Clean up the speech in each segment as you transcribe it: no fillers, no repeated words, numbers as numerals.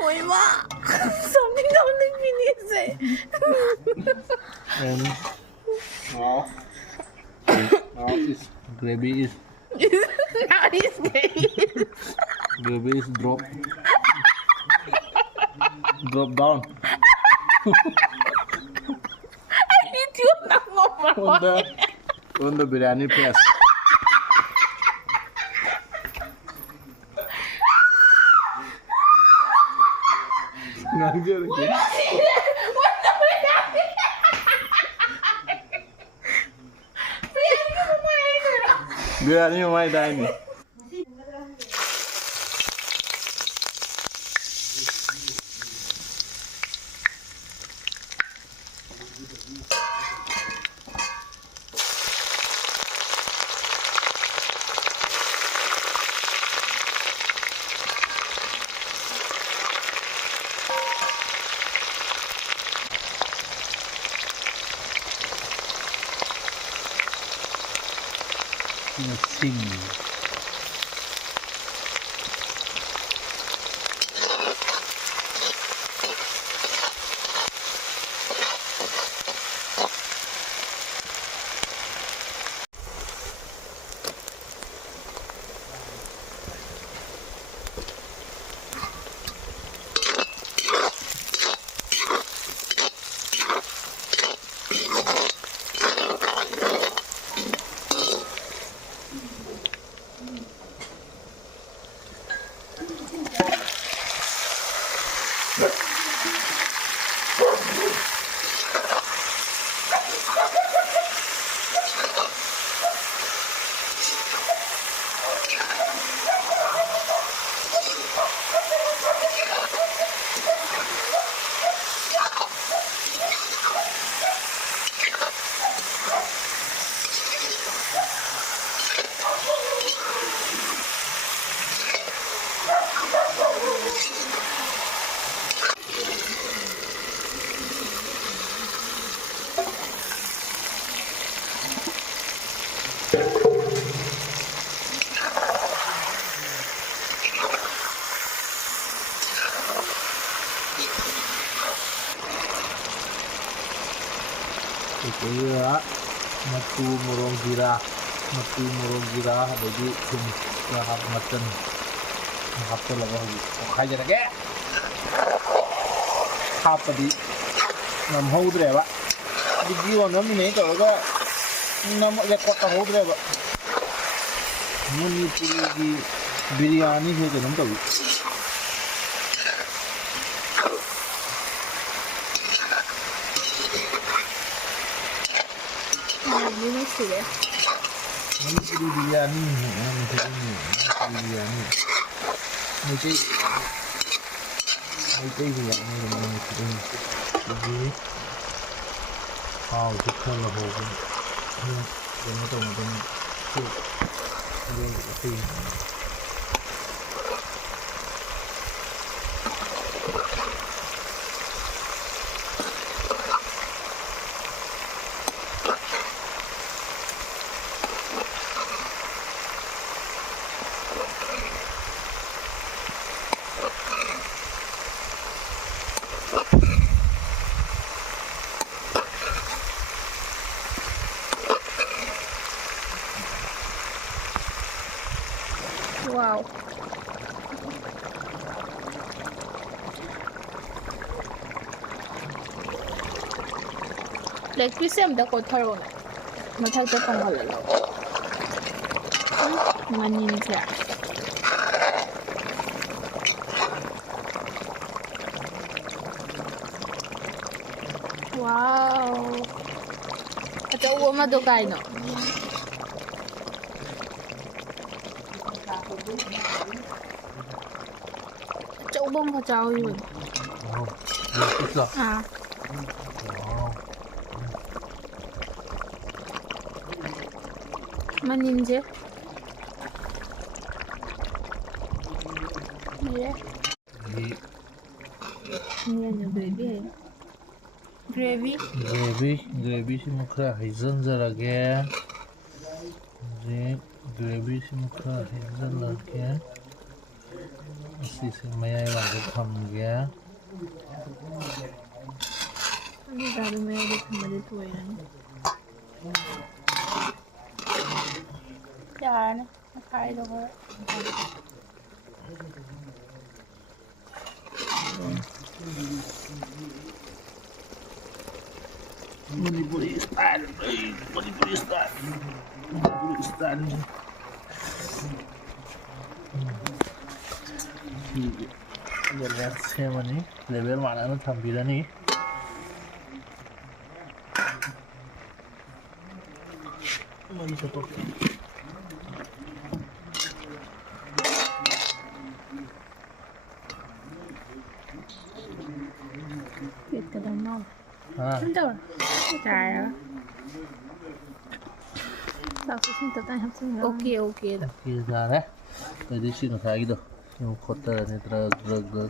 Ôi mà Something don't finish it. And now is gravy is Now it's great. gravy is drop down I need you now on the biryani press. Biryani mai dai ni. Sing. Ito matu murong gira adagi thum hap matan hapta laga khai jara ge hapadi nam hodre ba digi onam ni to ga nam ya kota hodre ba Manipuri gi biriyani he janam to Manipuri biriyani Wow. Like we same the kotharo na. Mathak ta panghalalo. Manin siya. Wow. At uwa madugay no. Chỗ bông có cháu gì vậy? À. Mà nhìn chứ? Này đấy. Nhìn là baby. Gravy. Gravy si mukha hizan zara ge. Gravy si mukha hizan lage. Xì xì mấy ai làm cái thầm kìa. Ini kalau mau ditambah dituain. Jangan, makai dong. Manipuri style, Manipuri style, Manipuri style. Thì giờ ra xem mà ní, để bên bạn nó thầm gì đó ní. Mình sẽ tốt. Biết cái đó mau. À. Đâu? Trời ơi. Sao cứ xin tập tay học sinh. Ok ok đó. Ok ra đấy. Đây đi xin cái gì đó. Nhưng khó tờ này tờ gờ.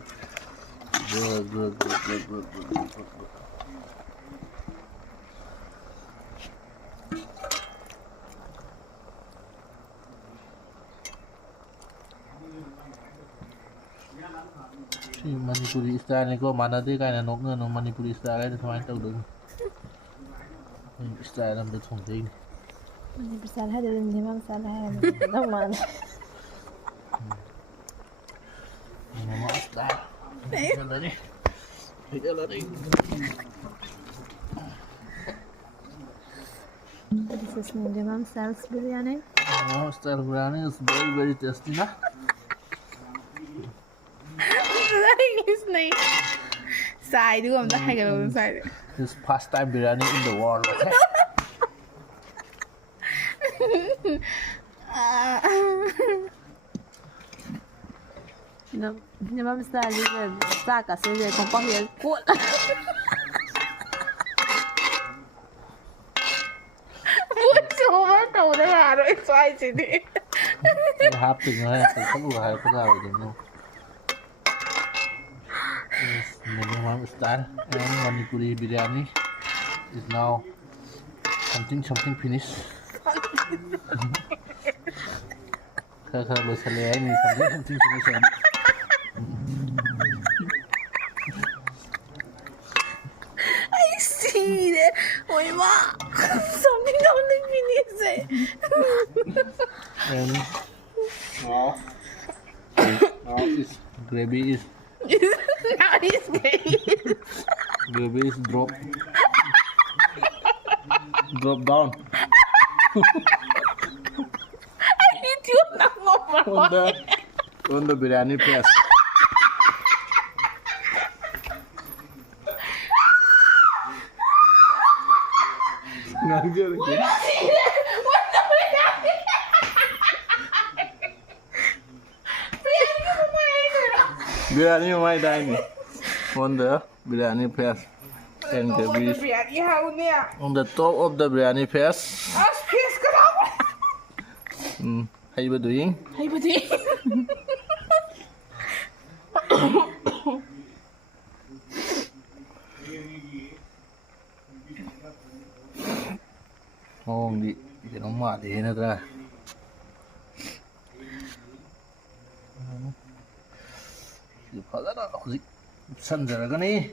Manipuri style này có mana thế cái này nó nữa nó Manipuri style này thôi anh tao đừng style làm được không thế Ini besar hada dan jemam salah hada. Teman. Mama style cái là đi This is jemam styles biryani. Oh, style biryani is very tasty na. English नहीं sai đúng không? Ta hay cái đồ sai đấy. It's past time biryani in the world. Okay? Nhưng mà sao bây giờ ra cả số về không có hiện cuộn. Muốn số bắt đầu đã là rồi xoay chỉ đi. Hấp từng này, từng các loại hay các loại đúng không? Manipuri style and Manipuri biryani is now something finished. Khơi bớt xale này something finished. I see it. Ôi mà something finished. And now is gravy is Now it's great. gravy is drop down Itu nak ngomong. on the biryani press. Ngajar ke? Biryani mai dai ni. On the biryani press and gravy on the top of the biryani press. How you doing? Hay bữa đi. Ngon đi, cái nó mát thế nữa ra. Thì phải rất là dịch sân rồi cái này.